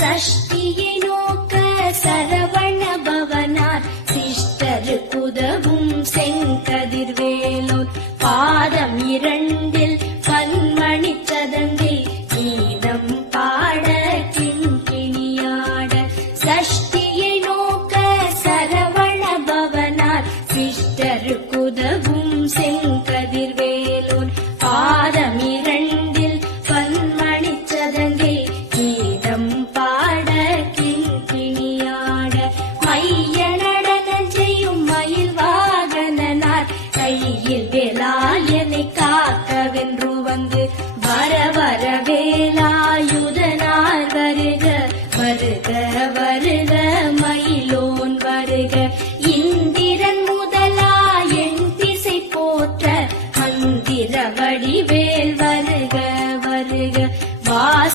சஷ்டியை நோக்க சரவண பவனார் சிஷ்டருக்குதவும் செங்கதிர்வேலோன் பாதம் இரண்டில் பன்மணி சதங்கை கீதம் பாட கிண்கிணியாட சஷ்டியை நோக்க சரவண பவனார் சிஷ்டருக்குதவும் செங்கதிர்வேலோன் பாதம் இரண்டில் பன்மணி சதங்கை கீதம் பாட கிண்கிணியாட மைய நடனம் செய்யும் மயில் வாகனனார் கையில் வேலாயனை காக்கவென்று வந்து வர வரவே